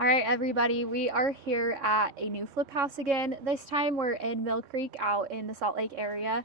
All right, everybody, we are here at a new flip house again. This time we're in Millcreek out in the Salt Lake area.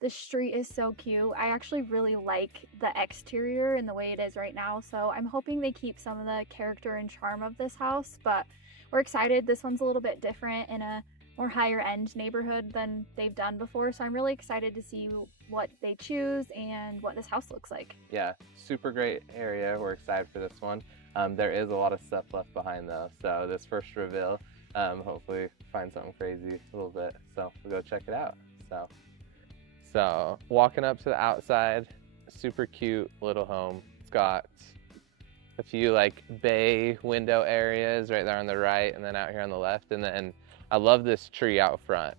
The street is so cute. I actually really like the exterior and the way it is right now, so I'm hoping they keep some of the character and charm of this house, but we're excited. This one's a little bit different in a more higher end neighborhood than they've done before, so I'm really excited to see what they choose and what this house looks like. Yeah, super great area. We're excited for this one. There is a lot of stuff left behind though, so this first reveal, hopefully find something crazy a little bit. So we'll go check it out. So walking up to the outside, super cute little home. It's got a few like bay window areas right there on the right, and then out here on the left. And then I love this tree out front.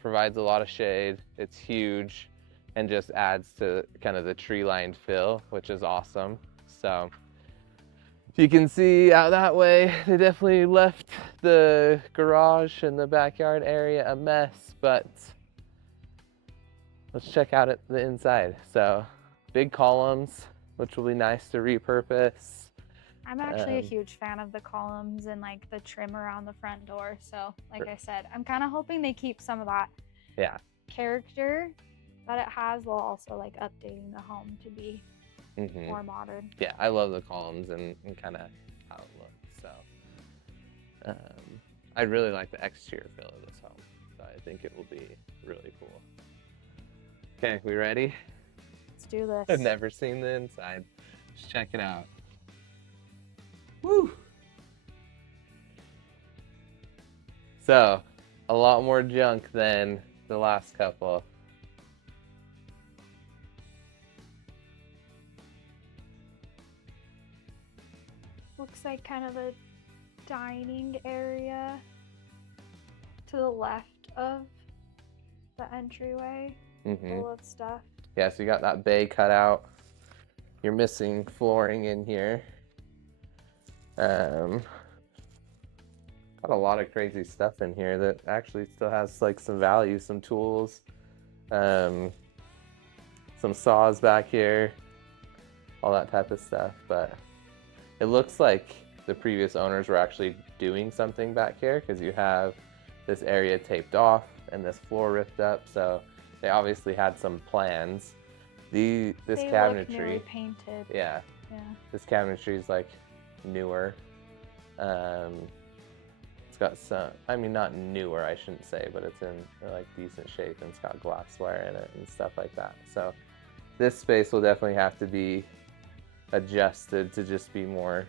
Provides a lot of shade. It's huge and just adds to kind of the tree-lined feel, which is awesome. So if you can see out that way, they definitely left the garage and the backyard area a mess, but let's check out the inside. So big columns, which will be nice to repurpose. I'm actually a huge fan of the columns and like the trim around the front door. So like I said, I'm kind of hoping they keep some of that character that it has while also like updating the home to be more modern. Yeah, I love the columns and kind of how it looks. So I really like the exterior feel of this home. So I think it will be really cool. Okay, we ready? Let's do this. I've never seen the inside. Let's check it out. Woo! So, a lot more junk than the last couple. Looks like kind of a dining area to the left of the entryway, full of stuff. Yeah, so you got that bay cut out. You're missing flooring in here. Got a lot of crazy stuff in here that actually still has like some value, some tools, some saws back here, all that type of stuff. But it looks like the previous owners were actually doing something back here because you have this area taped off and this floor ripped up. So they obviously had some plans. This cabinetry, look painted. Yeah. This cabinetry is like newer. It's got some, I mean, not newer, I shouldn't say, but it's in like decent shape and it's got glassware in it and stuff like that. So this space will definitely have to be adjusted to just be more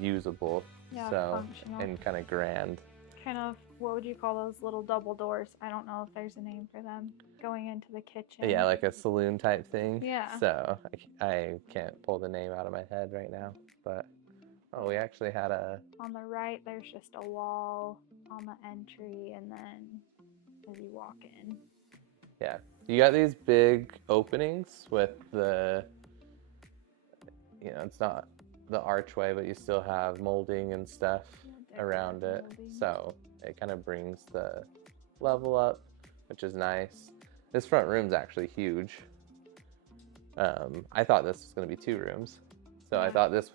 usable. Functional. And kind of grand. Kind of, what would you call those little double doors? I don't know if there's a name for them. Going into the kitchen. Yeah, like a saloon type thing. Yeah. So I can't pull the name out of my head right now, but we actually had on the right, there's just a wall on the entry, and then as you walk in. Yeah, you got these big openings with the, it's not the archway, but you still have molding and stuff around it. So it kind of brings the level up, which is nice. This front room's actually huge. I thought this was going to be 2 rooms. So I thought this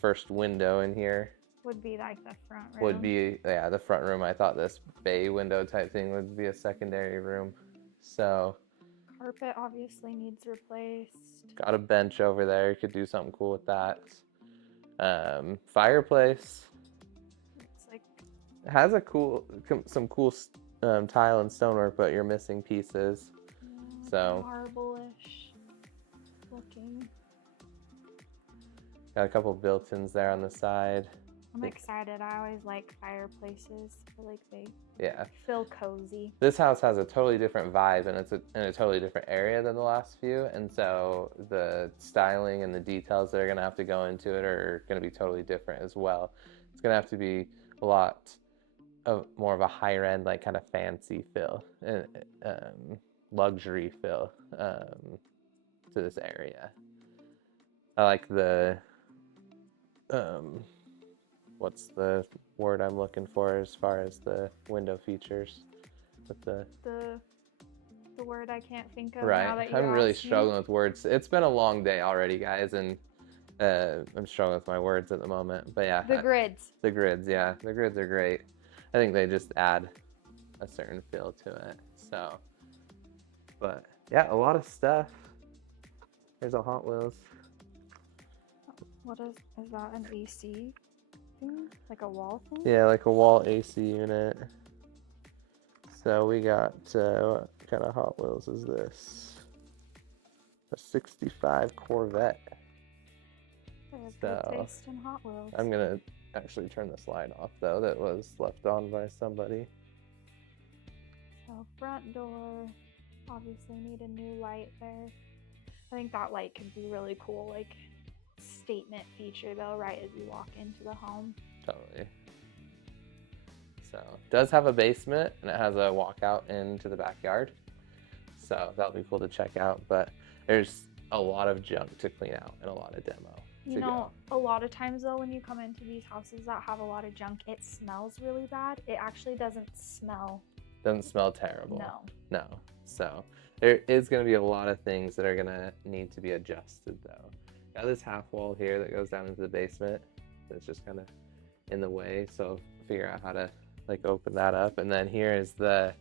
first window in here would be like the front room. Would be, yeah, the front room. I thought this bay window type thing would be a secondary room. So carpet obviously needs replaced. Got a bench over there. You could do something cool with that. Fireplace. It's like it has some cool tile and stonework, but you're missing pieces. So marble-ish looking. Got a couple built-ins there on the side. I'm excited. I always like fireplaces. I feel like they feel cozy. This house has a totally different vibe, and it's in a totally different area than the last few, and so the styling and the details that are going to have to go into it are going to be totally different as well. It's going to have to be a lot of more of a higher end, like kind of fancy feel, luxury feel to this area. I like the what's the word I'm looking for as far as the window features with the word I can't think of right. now that you I'm really asked me. struggling with words. It's been a long day already, guys, and I'm struggling with my words at the moment. But yeah, The grids. the grids, yeah, the grids are great. I think they just add a certain feel to it. So, but yeah, a lot of stuff. There's a Hot Wheels. What is that, an AC thing? Like a wall thing? Yeah, like a wall AC unit. So we got, what kind of Hot Wheels is this? A 65 Corvette. They have So, good taste in Hot Wheels. I'm gonna actually turn this light off though, that was left on by somebody. So front door, obviously need a new light there. I think that light could be really cool, like statement feature though, right as you walk into the home. Totally. So, it does have a basement and it has a walkout into the backyard. So that'll be cool to check out, but there's a lot of junk to clean out and a lot of demo. You know, a lot of times though, when you come into these houses that have a lot of junk, it smells really bad. It actually doesn't smell. Doesn't smell terrible. No. So there is going to be a lot of things that are going to need to be adjusted though. Got this half wall here that goes down into the basement. That's just kind of in the way. So figure out how to like open that up. And then here is the,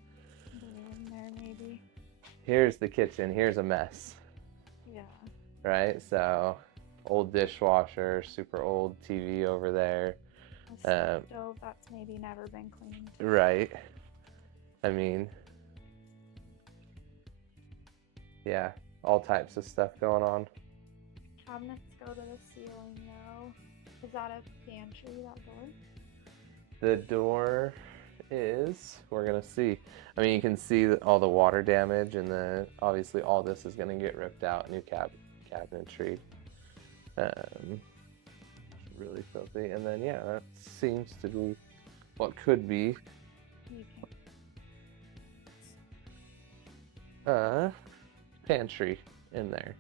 In there maybe. here's the kitchen. Here's a mess. Yeah. Right? So old dishwasher, super old TV over there. A stove that's maybe never been cleaned. Right. I mean, yeah, all types of stuff going on. Cabinets go to the ceiling though. Is that a pantry, that door? The door is, we're gonna see. I mean, you can see all the water damage and obviously all this is gonna get ripped out, new cabinetry. Really filthy. And then, yeah, that seems to be what could be pantry in there.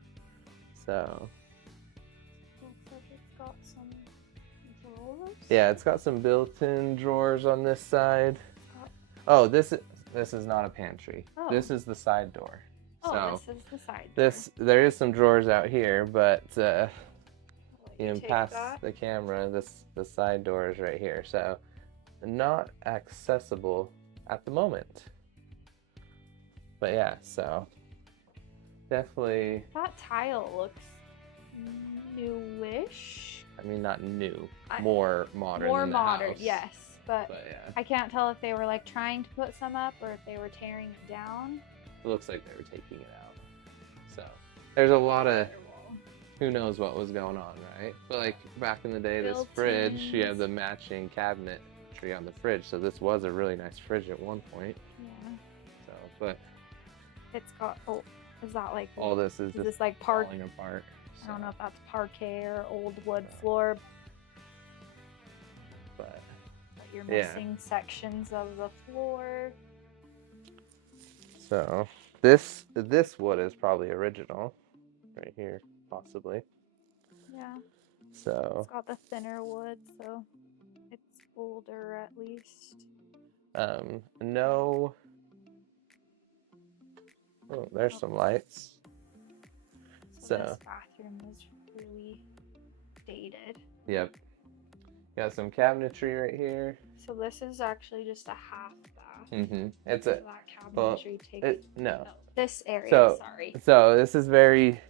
So looks like it's got some drawers. yeah, it's got some built-in drawers on this side. Oh, this is not a pantry. Oh. This is the side door. Oh, So this is the side door. there is some drawers out here, but you can take pass that. the camera. The side door is right here, so not accessible at the moment. But yeah, so definitely. That tile looks newish. I mean, not new, more modern. More than the modern, house. yes. But yeah, I can't tell if they were like trying to put some up or if they were tearing it down. it looks like they were taking it out. So there's a lot of who knows what was going on, right? But like back in the day, this fridge, you have the matching cabinetry on the fridge. So this was a really nice fridge at one point. Yeah. So, but It's got, oh, is that like, all this is just this like falling apart. I don't know if that's parquet or old wood floor, But but you're missing sections of the floor. so this wood is probably original, right here, possibly. Yeah. So It's got the thinner wood, so it's older at least. no. Oh, there's some lights. So this bathroom is really dated. Yep. Got some cabinetry right here. So this is actually just a half bath. Mm-hmm. It's So a that cabinetry takes no. this area. So- Sorry. So this is very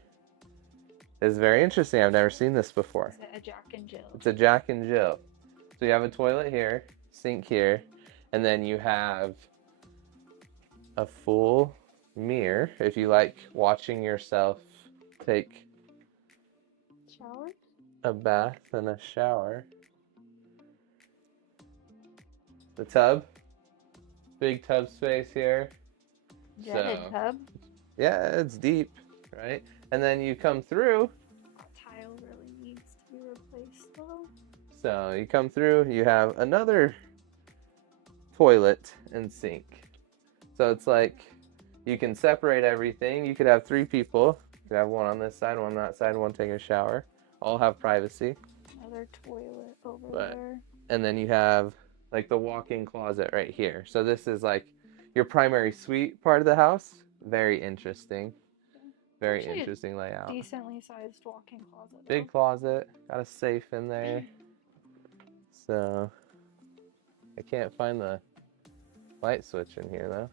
interesting. I've never seen this before. Is it a Jack and Jill? It's a Jack and Jill. So you have a toilet here, sink here, and then you have a full mirror if you like watching yourself take Shower? a bath and a shower. The tub, big tub space here. Jetted tub. Yeah, it's deep, right? And then you come through. That tile really needs to be replaced though. So you come through, you have another toilet and sink. So it's like you can separate everything. You could have 3 people. You could have one on this side, one on that side, one taking a shower. All have privacy. Another toilet over But there. and then you have like the walk-in closet right here. So this is like your primary suite part of the house. Very interesting. Very Actually, interesting layout. Decently sized walk-in closet. Big closet, got a safe in there. So I can't find the light switch in here though.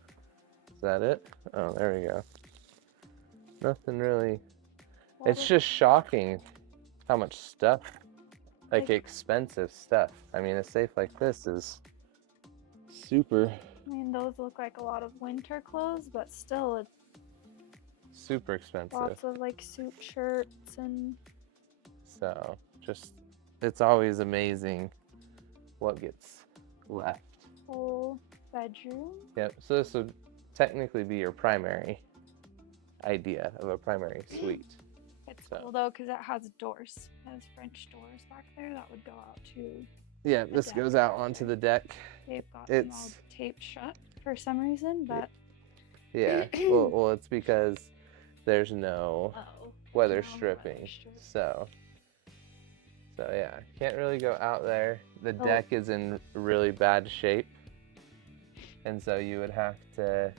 Is that it? Oh, there we go. Nothing really. It's just shocking how much stuff, like expensive stuff. I mean, a safe like this is super. I mean, those look like a lot of winter clothes, but still, it's super expensive. Lots of like suit shirts and. So just, it's always amazing what gets left. Whole bedroom. Yep. So this would technically be your primary idea of a primary suite. It's cool though because it has doors. It has French doors back there that would go out to. Yeah, this goes out onto the deck. They've got them all taped shut for some reason, but. Yeah. well, it's because there's no weather stripping. So yeah, can't really go out there. The deck is in really bad shape, and so you would have to,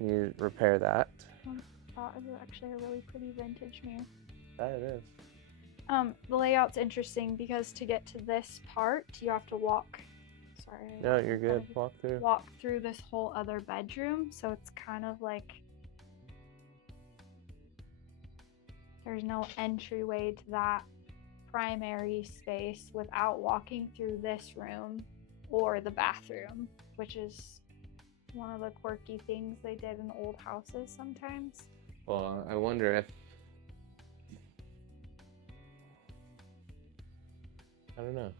you repair that. That is actually a really pretty vintage mirror. That it is. The layout's interesting because to get to this part, you have to walk. Sorry. No, you're good. Walk through. Walk through this whole other bedroom, so it's kind of like there's no entryway to that primary space without walking through this room or the bathroom, which is one of the quirky things they did in old houses sometimes. Well, I wonder if, I don't know.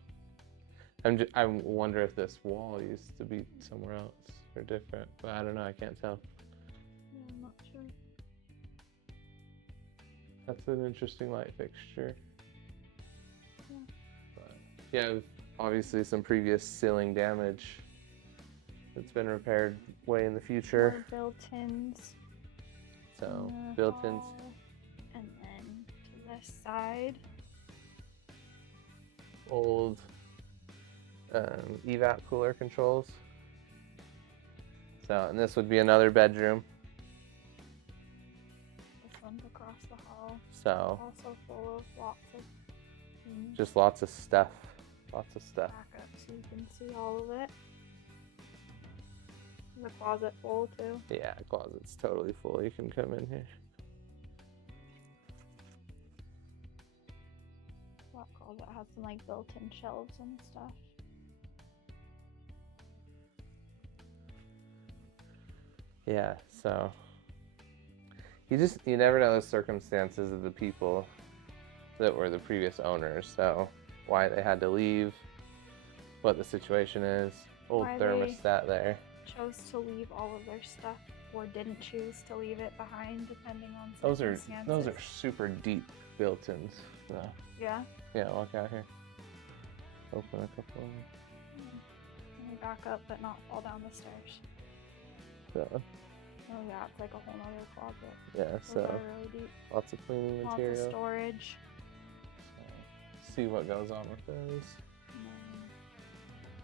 I wonder if this wall used to be somewhere else or different, but I don't know. I can't tell. Yeah, I'm not sure. That's an interesting light fixture. Yeah. But yeah, obviously some previous ceiling damage that's been repaired way in the future. More built-ins. So built-ins. And then to this side. Old evap cooler controls. So, and this would be another bedroom. This one's across the hall. So also full of lots of things. Just lots of stuff. Lots of stuff. Back up so you can see all of it. The closet full too. Yeah, the closet's totally full. You can come in here. That closet has some like built-in shelves and stuff. Yeah, so you never know the circumstances of the people that were the previous owners, so why they had to leave, what the situation is. Old thermostat there. Chose to leave all of their stuff or didn't choose to leave it behind depending on circumstances. Those are super deep built-ins. So. Yeah? Yeah, walk out here. Open a couple of them. Let me back up but not fall down the stairs. So. Oh yeah, it's like a whole nother closet. Yeah, Those so are really deep. Lots of cleaning material. Lots of storage. See what goes on with those. And then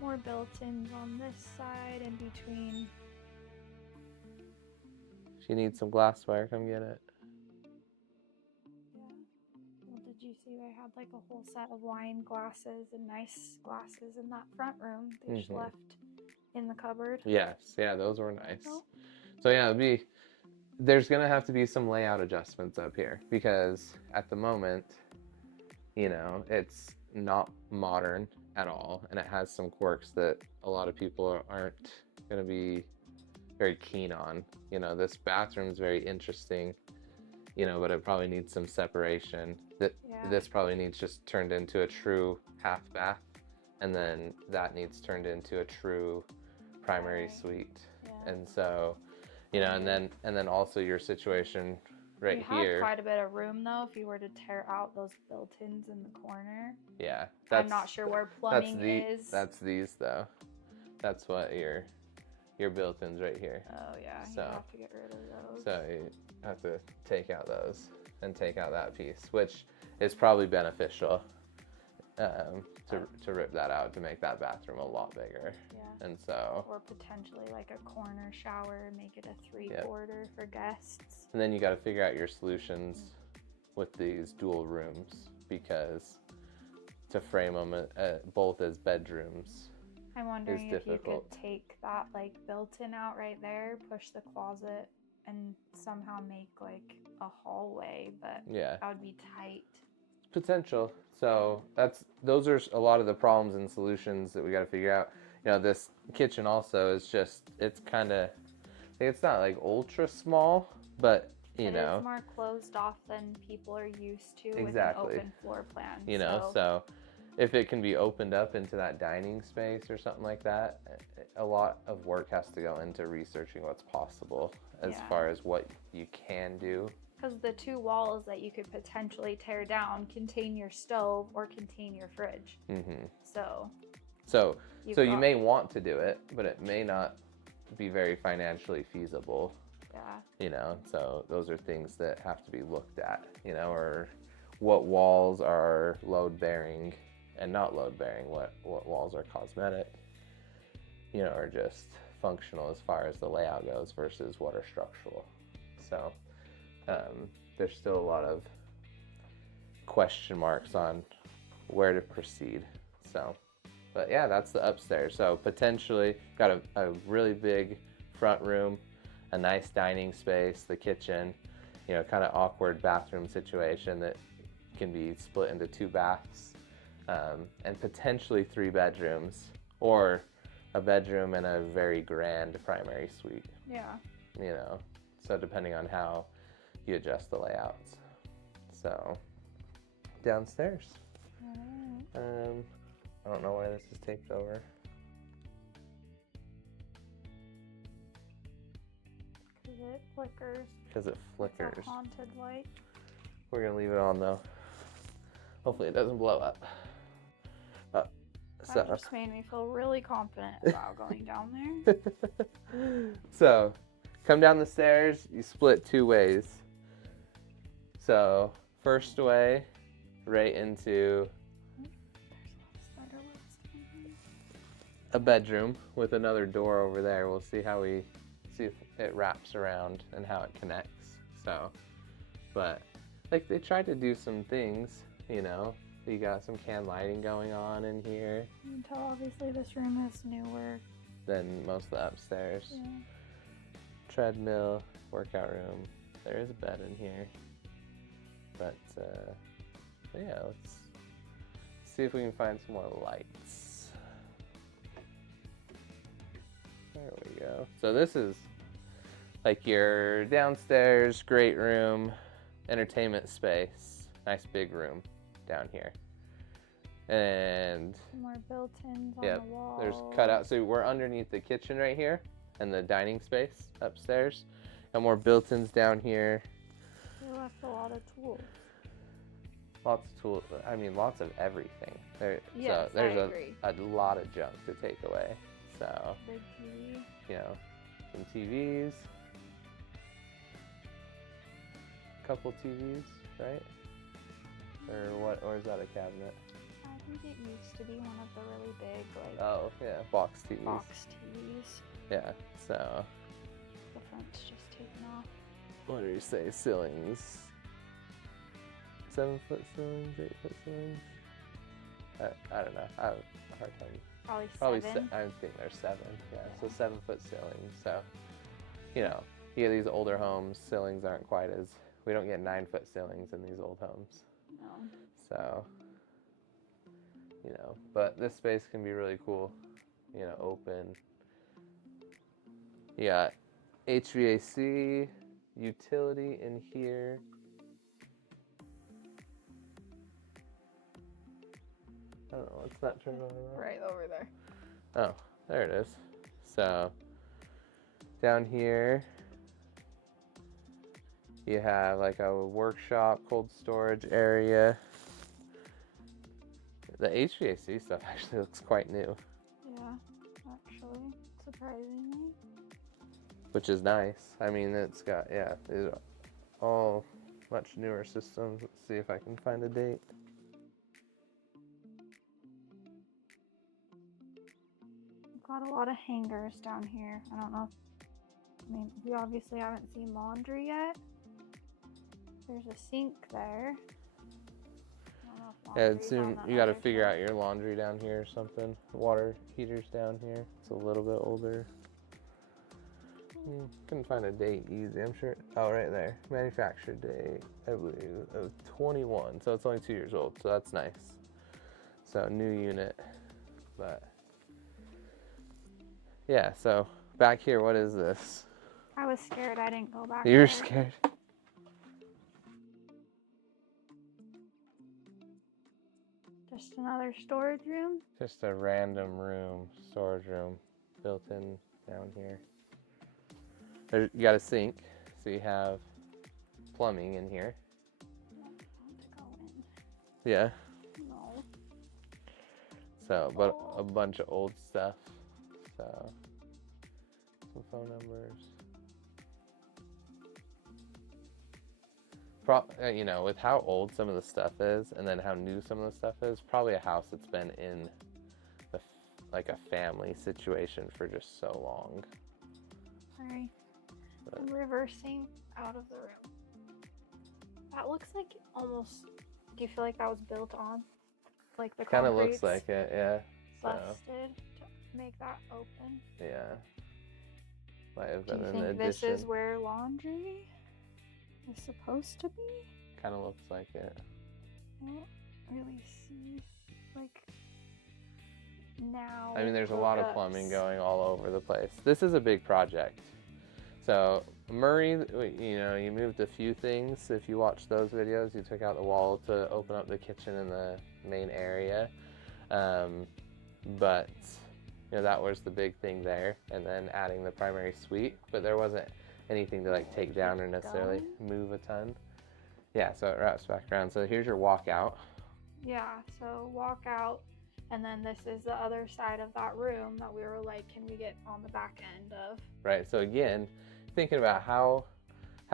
more built-ins on this side and between. If you need some glassware, come get it. Yeah. Well, did you see they had like a whole set of wine glasses and nice glasses in that front room they just left in the cupboard? Yes, yeah, those were nice. Oh. So yeah, there's gonna have to be some layout adjustments up here because at the moment, it's not modern at all, and it has some quirks that a lot of people aren't gonna be very keen on. This bathroom's very interesting, but it probably needs some separation. This probably needs just turned into a true half bath, and then that needs turned into a true primary suite. Yeah. And so, and then also your situation right here. You have quite a bit of room though if you were to tear out those built-ins in the corner. Yeah. I'm not sure where plumbing is. That's these though. That's what your built-ins right here. Oh yeah, so, you have to get rid of those. So you have to take out those and take out that piece, which is probably beneficial. to rip that out to make that bathroom a lot bigger. Yeah. And so, or potentially like a corner shower, make it a 3-quarter for guests. And then you got to figure out your solutions with these dual rooms, because to frame them both as bedrooms I'm wondering is if you difficult. could take that like built-in out right there, push the closet, and somehow make like a hallway, but Yeah, that would be tight. potential. So those are a lot of the problems and solutions that we got to figure out. You know, this kitchen also is just, it's kind of, it's not like ultra small, but you know, it's more closed off than people are used to Exactly. with an open floor plan. you know, so if it can be opened up into that dining space or something like that, a lot of work has to go into researching what's possible as far as what you can do. Because the 2 walls that you could potentially tear down contain your stove or contain your fridge. Mm-hmm. So you may want to do it, but it may not be very financially feasible. Yeah. You know, so those are things that have to be looked at, you know, or what walls are load bearing and not load bearing, what walls are cosmetic, you know, or just functional as far as the layout goes versus what are structural. So there's still a lot of question marks on where to proceed. So, but yeah, that's the upstairs. So potentially got a really big front room, a nice dining space, the kitchen, you know, kind of awkward bathroom situation that can be split into 2 baths, and potentially 3 bedrooms, or a bedroom and a very grand primary suite. Yeah. You know, so depending on how you adjust the layouts. So downstairs. I don't know why this is taped over. It flickers. Because it flickers. It's a haunted light. We're gonna leave it on though. Hopefully it doesn't blow up. That just made me feel really confident about going down there. So, come down the stairs, you split 2 ways. So, first way, right into a bedroom with another door over there. We'll see if it wraps around and how it connects. So, but like they tried to do some things, you know. You got some can lighting going on in here. You can tell obviously this room is newer than most of the upstairs. Yeah. Treadmill, workout room. There is a bed in here. But yeah, let's see if we can find some more lights. There we go. So this is like your downstairs, great room, entertainment space. Nice big room down here. And more built-ins on the wall. There's cutout. So we're underneath the kitchen right here and the dining space upstairs. And more built-ins down here. They left a lot of tools. Lots of tools. I mean, lots of everything. There's a lot of junk to take away. So, big TV. You know, some TVs. Couple TVs, right? Or what? Or is that a cabinet? I think it used to be one of the really big, like. Oh yeah, box TVs. Box TVs. Yeah. So. The front's just taken off. What do you say? Ceilings. 7-foot ceilings, 8-foot ceilings. I don't know. I have a hard time. Probably 7. I think they're 7. Yeah. So 7-foot ceilings. So, you know, you get these older homes. Ceilings aren't quite as. We don't get 9-foot ceilings in these old homes. No. So, you know, but this space can be really cool. You know, open. You got HVAC, utility in here. I don't know, what's that turn on? Right over there. Oh, there it is. So, down here, you have like a workshop, cold storage area. The HVAC stuff actually looks quite new. Yeah, actually, surprisingly. Which is nice. I mean, it's got, yeah, these are all much newer systems. Let's see if I can find a date. Got a lot of hangers down here. I don't know. I mean, we obviously haven't seen laundry yet. There's a sink there. I don't know if Yeah, laundry's soon on the you got to other figure side. out your laundry down here or something. Water heaters down here. It's a little bit older. Couldn't find a date easy. I'm sure. Oh, right there. Manufactured date, I believe, of 21. So it's only 2 years old. So that's nice. So new unit, but yeah. So back here, what is this? I was scared I didn't go back You're there. scared. Just another storage room. Just a random room, storage room, built in down here. You got a sink, so you have plumbing in here. I want to go in. Yeah. No. So, but a bunch of old stuff. So, some phone numbers. You know, with how old some of the stuff is, and then how new some of the stuff is, probably a house that's been in like a family situation for just so long. Sorry. I'm reversing out of the room. That looks like almost. Do you feel like that was built on? Like the Kind of looks concrete's like it, yeah. busted to make that open. Yeah. Might have Do been you an think this addition. is where laundry is supposed to be? Kind of looks like it. I don't really see like now. I mean, there's a lot of hookups. plumbing going all over the place. This is a big project. So Murray, you know, you moved a few things. If you watch those videos, you took out the wall to open up the kitchen in the main area. But, you know, that was the big thing there. And then adding the primary suite. But there wasn't anything to like take down or necessarily move a ton. Yeah, so it wraps back around. So here's your walkout. Yeah, so walk out, and then this is the other side of that room that we were like, can we get on the back end of? Right, so again, thinking about how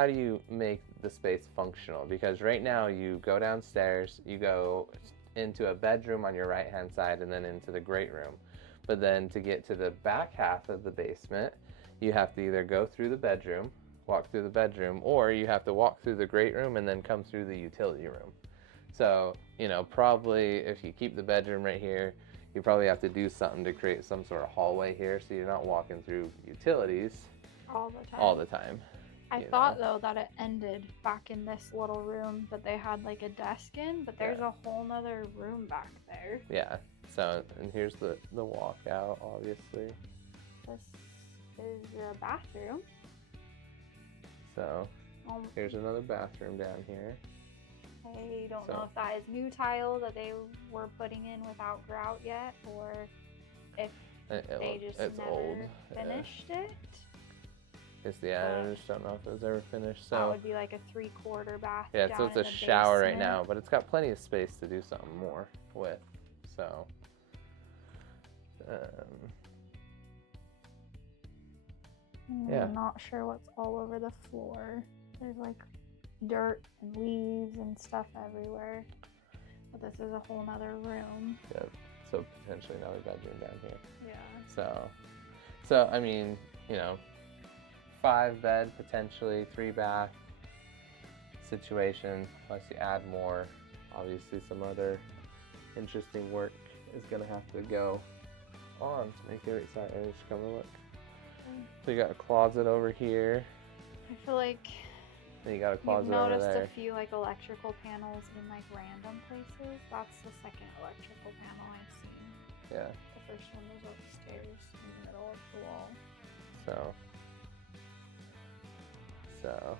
do you make the space functional? Because right now you go downstairs, you go into a bedroom on your right hand side, and then into the great room. But then to get to the back half of the basement, you have to either go through the bedroom, walk through the bedroom, or you have to walk through the great room and then come through the utility room. So, you know, probably if you keep the bedroom right here, you probably have to do something to create some sort of hallway here so you're not walking through utilities all the time. time. I thought though that it ended back in this little room that they had like a desk in, but there's a whole nother room back there. Yeah. So, and here's the walkout, obviously. This is your bathroom. So, here's another bathroom down here. I don't know if that is new tile that they were putting in without grout yet, or if they just never old. finished it. I just don't know if it was ever finished. So that would be like a 3/4 bath. yeah, down so it's in a the shower right basement. now, but it's got plenty of space to do something more with. So yeah. I'm not sure what's all over the floor. There's like dirt and leaves and stuff everywhere. But this is a whole nother room. Yeah, so potentially another bedroom down here. Yeah. So I mean, you know, 5-bed, potentially 3-bath situation. Plus you add more, obviously some other interesting work is gonna have to go on to make it exciting. Just come and look. So you got a closet over here. I feel like And you got a closet you've over noticed there. a few like electrical panels in like random places. That's the second electrical panel I've seen. Yeah. The first one was upstairs in the middle of the wall. So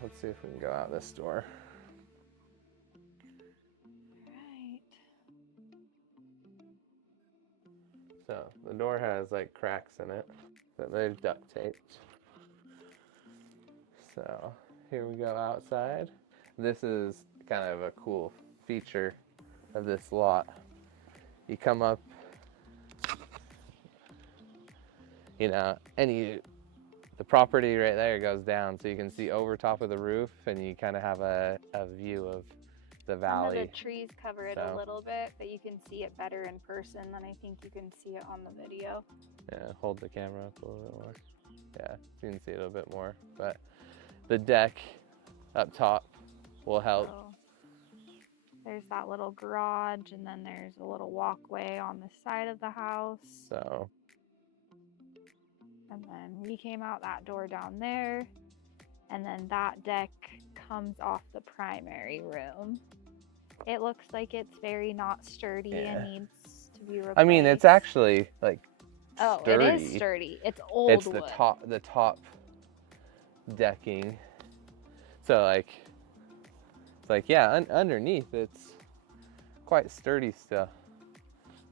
let's see if we can go out this door. Right. So the door has like cracks in it that they've duct taped. So here we go outside. This is kind of a cool feature of this lot. You come up, you know, and the property right there goes down so you can see over top of the roof, and you kind of have a view of, the valley. Some of the trees cover it a So. little bit, but you can see it better in person than I think you can see it on the video. Yeah, hold the camera up a little bit more. Yeah, you can see it a bit more. But the deck up top will help. So there's that little garage, and then there's a little walkway on the side of the house. So. And then we came out that door down there, and then that deck comes off the primary room. It looks like it's very not sturdy and needs to be replaced. I mean, it's actually like sturdy. It is sturdy. It's old It's wood. the top decking. So like, it's like, yeah, underneath it's quite sturdy still,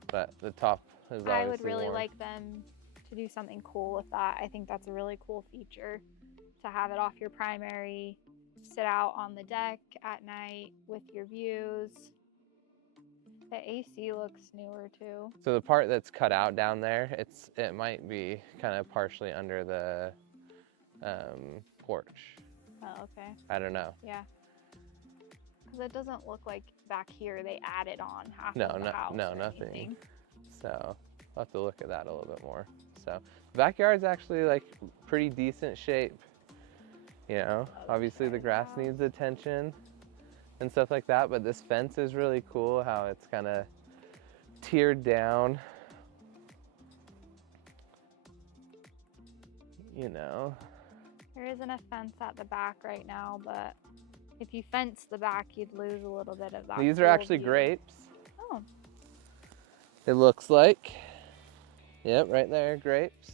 but the top is obviously I would really worn. like them to do something cool with that. I think that's a really cool feature, to have it off your primary, sit out on the deck at night with your views. The AC looks newer too. So the part that's cut out down there, it might be kind of partially under the porch. Oh, okay. I don't know. Yeah. Because it doesn't look like back here they added on half No, of the house or nothing. anything. So I'll have to look at that a little bit more. So the backyard's actually like pretty decent shape. You know, obviously the grass needs attention and stuff like that, but this fence is really cool how it's kind of tiered down. You know. There isn't a fence at the back right now, but if you fence the back, you'd lose a little bit of that. These are actually grapes. Oh. It looks like. Yep, right there, grapes.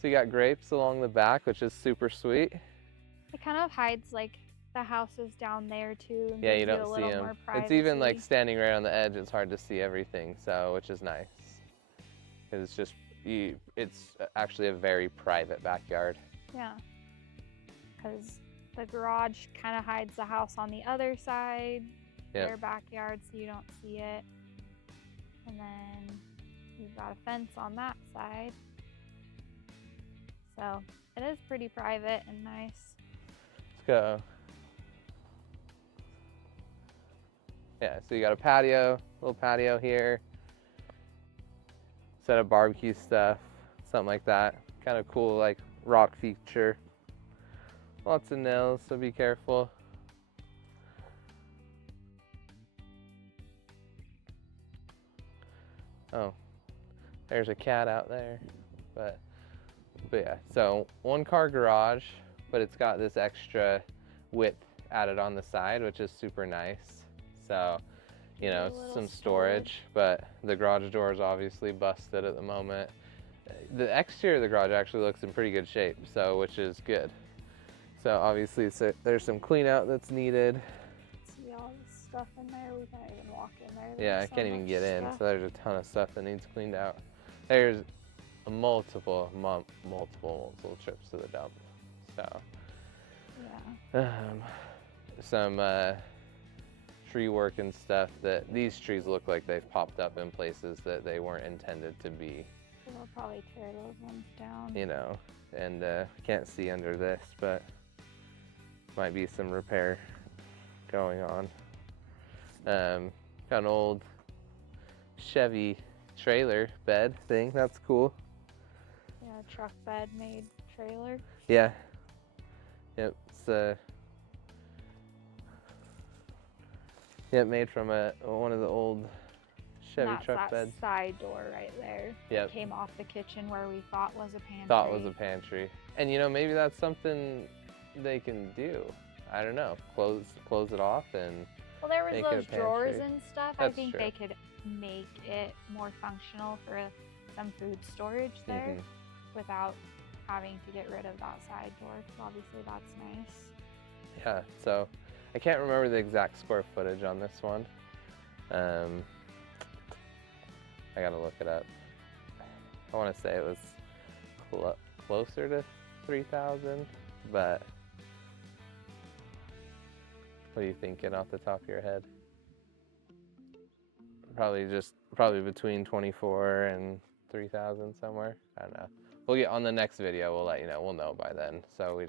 So you got grapes along the back, which is super sweet. It kind of hides like the houses down there too. And Yeah, you gives don't see a little them. more It's even like privacy. standing right on the edge. It's hard to see everything, so which is nice. 'Cause it's just it's actually a very private backyard. Yeah. Because the garage kind of hides the house on the other side, their backyard, so you don't see it. And then you've got a fence on that side. So it is pretty private and nice. Let's go. Yeah, so you got a patio, little patio here. Set of barbecue stuff, something like that. Kind of cool, like rock feature. Lots of nails, so be careful. Oh, there's a cat out there, but yeah. So 1-car garage, but it's got this extra width added on the side, which is super nice. So, you know, some storage, but the garage door is obviously busted at the moment. The exterior of the garage actually looks in pretty good shape, so which is good. So obviously there's some clean out that's needed. See all this stuff in there? We can't even walk in there. Yeah, I can't even get in, so there's a ton of stuff that needs cleaned out. There's multiple trips to the dump. So yeah. Some tree work and stuff that these trees look like they've popped up in places that they weren't intended to be. We'll probably tear those ones down. You know, and can't see under this, but might be some repair going on. Got an old Chevy trailer bed thing. That's cool. Yeah, truck bed made trailer. Yeah. Yep. It's made from one of the old Chevy truck beds. That side door right there. Yep. It came off the kitchen where we thought was a pantry. Thought was a pantry. And you know, maybe that's something they can do. I don't know. Close it off and well, there was make those it a drawers pantry. and stuff. That's I think true. they could make it more functional for some food storage there without having to get rid of that side door. Obviously, that's nice. Yeah. So I can't remember the exact square footage on this one. I gotta look it up. I want to say it was closer to 3,000, but what are you thinking off the top of your head? Probably between 24 and 3,000 somewhere. I don't know. We'll get on the next video. We'll let you know. We'll know by then. So we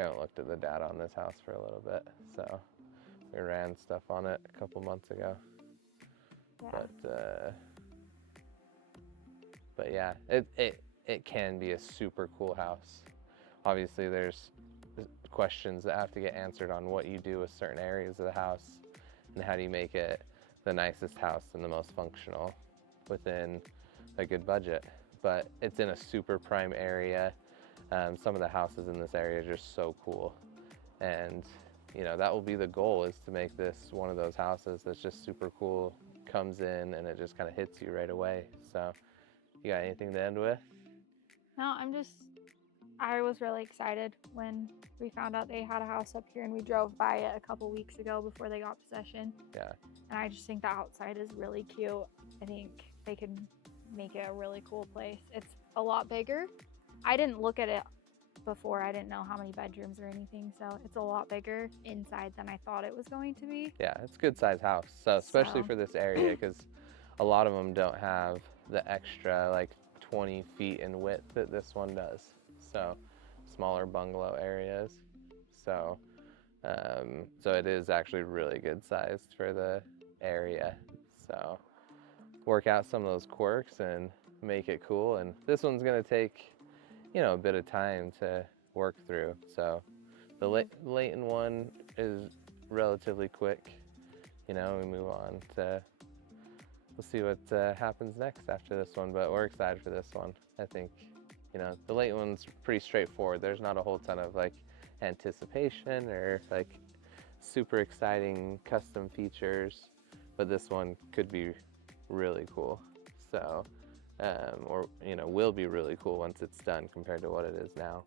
haven't looked at the data on this house for a little bit. So We ran stuff on it a couple months ago. Yeah. But yeah, it can be a super cool house. Obviously, there's questions that have to get answered on what you do with certain areas of the house and how do you make it the nicest house and the most functional within a good budget. But it's in a super prime area. Some of the houses in this area are just so cool, and you know, that will be the goal, is to make this one of those houses that's just super cool, comes in and it just kind of hits you right away. So you got anything to end with? No, I was really excited when we found out they had a house up here, and we drove by it a couple weeks ago before they got possession. Yeah. And I just think the outside is really cute. I think they could make it a really cool place. It's a lot bigger. I didn't look at it before. I didn't know how many bedrooms or anything, so it's a lot bigger inside than I thought it was going to be. Yeah, it's a good size house. So especially for this area, because a lot of them don't have the extra like 20 feet in width that this one does. So smaller bungalow areas. So so it is actually really good sized for the area. So work out some of those quirks and make it cool. And this one's gonna take, you know, a bit of time to work through. So the Layton one is relatively quick. You know, we move on to, we'll see what happens next after this one, but we're excited for this one. I think, you know, the Layton one's pretty straightforward. There's not a whole ton of like anticipation or like super exciting custom features, but this one could be really cool. So, or, you know, will be really cool once it's done compared to what it is now.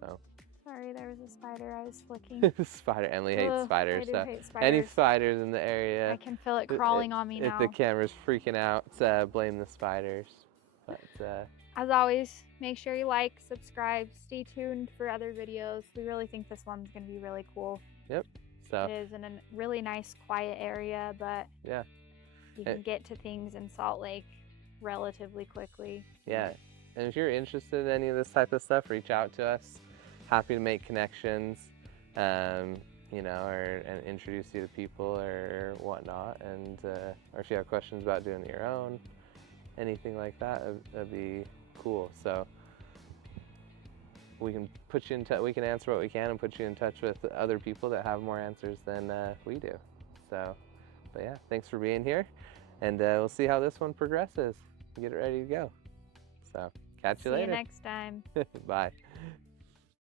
So. Sorry, there was a spider I was flicking. Spider. Emily hates spiders. I do hate spiders. Any spiders in the area, I can feel it crawling on me now. If the camera's freaking out, blame the spiders. But as always, make sure you like, subscribe, stay tuned for other videos. We really think this one's going to be really cool. Yep. So it is in a really nice, quiet area, but yeah, you can get to things in Salt Lake relatively quickly. Yeah, and if you're interested in any of this type of stuff, reach out to us. Happy to make connections, you know, and introduce you to people or whatnot. And or if you have questions about doing it your own, anything like that, that'd be cool. So we can put you in touch. We can answer what we can and put you in touch with other people that have more answers than we do. So, but yeah, thanks for being here, and we'll see how this one progresses. Get it ready to go. So catch you later. See you next time. Bye.